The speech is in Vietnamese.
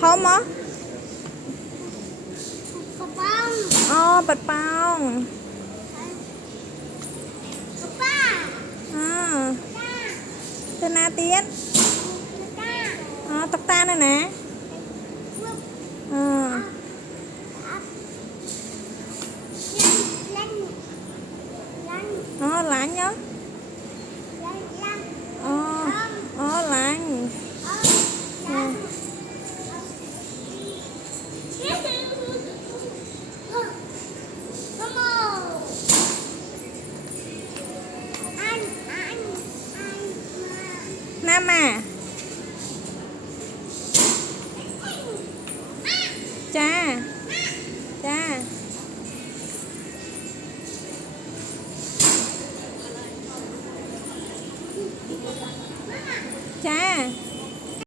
thơm á bông bịch bao tên na tiến tóc ta này nè lạnh nhá lạnh Nam à cha cha cha